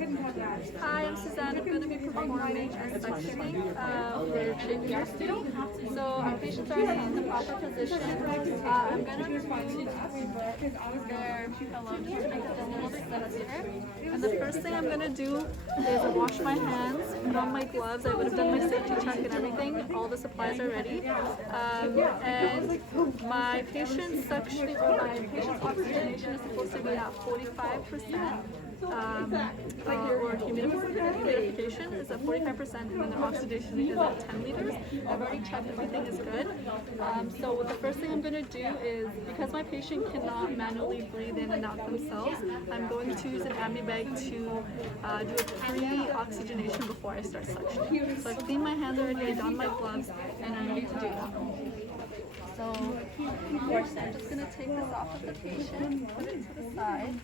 Hi, I'm Suzan. I'm going to be performing a sectioning for tracheostomy. So our patients are in the proper position. I'm going to remove their pillow just to make it a little bit easier. And the first thing I'm going to do is wash my hands, put on my gloves. I would have done my safety check and everything. All the supplies are ready. And my patient's suction, or my patient's oxygenation is supposed to be at 45%. Or humidification is at 45%, and then their oxidation is at 10 liters. I've already checked everything is good. So the first thing I'm going to do is, because my patient cannot manually breathe in and out themselves, I'm going to use an ambi bag to do a pre-oxygenation before I start suctioning. So I've cleaned my hands already, I've done my gloves, and I'm ready to do that. So first I'm just going to take this off of the patient, put it to the side.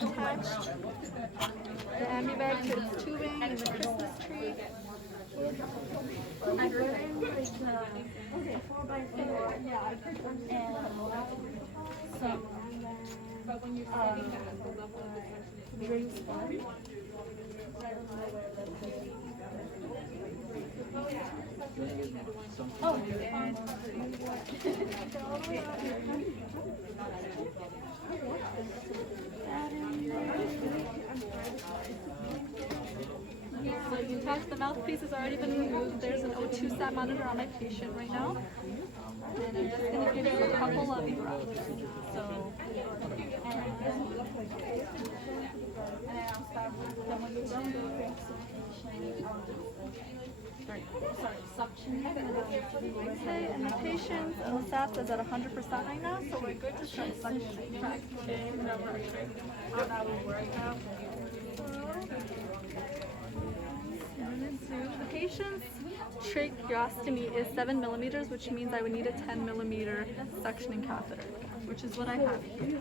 Attached the ambi bag to its tubing and the Christmas tree. I put in like 4x4, yeah, and some drinks. Oh, and so you can touch the mouthpiece has already been removed. There's an O2 sat monitor on my patient right now. And I'm just going to give you a couple of breaths. So, okay, and the patient's LSAT is at 100% right now, so we're good to start suctioning. The patient's tracheostomy is 7 millimeters, which means I would need a 10 millimeter suctioning catheter, which is what I have here.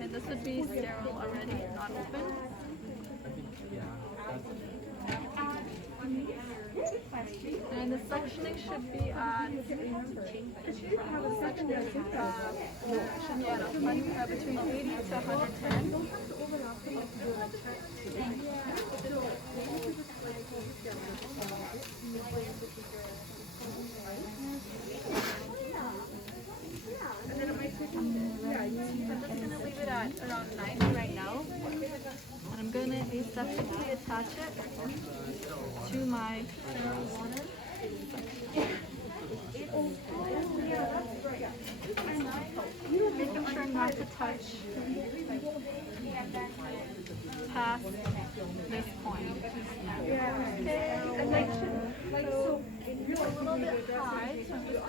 And this would be sterile already, not open. And the suctioning should be at between 80 to 110. I'm just going to leave it at around 90 right now. And I'm going to aseptically attach it to my sterile water. Making sure not to touch past this point. Okay, and like so it's a little bit high, so I'm just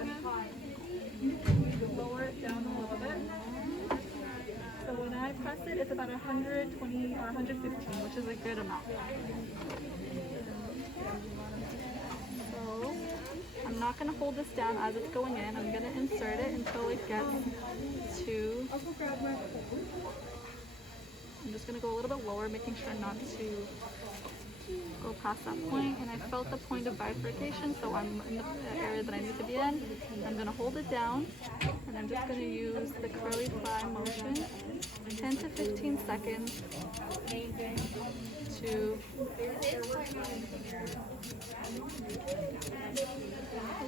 gonna lower it down a little bit. So when I press it, it's about 120 or 115, which is a good amount. So I'm not going to hold this down as it's going in. I'm going to insert it until it gets to... I'm just going to go a little bit lower, making sure not to go past that point. And I felt the point of bifurcation, so I'm in the area that I need to be in. I'm going to hold it down, and I'm just going to use the curly fly motion, 10 to 15 seconds to...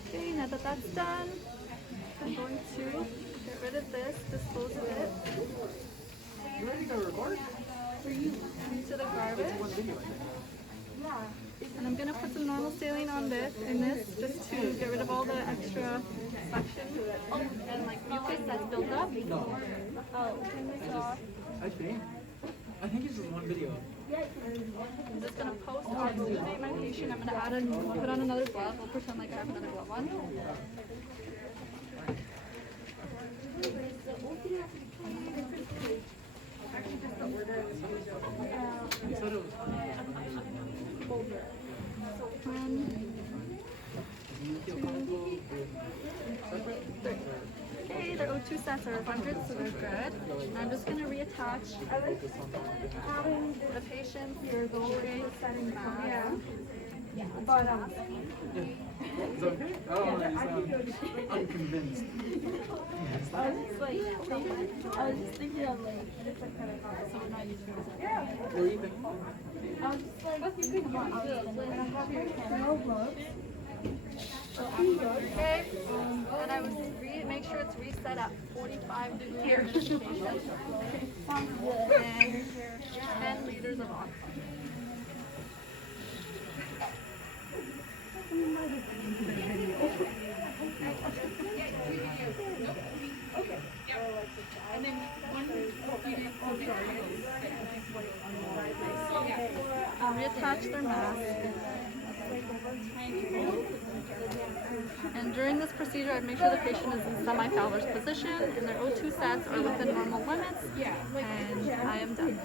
Okay, now that that's done, I'm going to get rid of this, dispose of it. You ready to record? Into the garbage. And I'm going to put some normal saline on this, just to get rid of all the extra suction and like mucus that's built up. I think it's just one video. I'm just going to post-oxygenate my patient. I'm going to put on another glove. I'll pretend like I have another glove on. Okay, their O2 sats mass are 100, so they're good. And I'm just going to reattach the patient's setting mass. But, is that okay? Oh, you sound unconvinced. I was just thinking of like, so we're not using this. What were you thinking? I was just like, come on, okay, and I would make sure it's reset at 45 degrees and 10 liters of oxygen. Reattach their mask. And during this procedure, I'd make sure the patient is in semi-Fowler's position and their O2 sets are within normal limits. And I am done.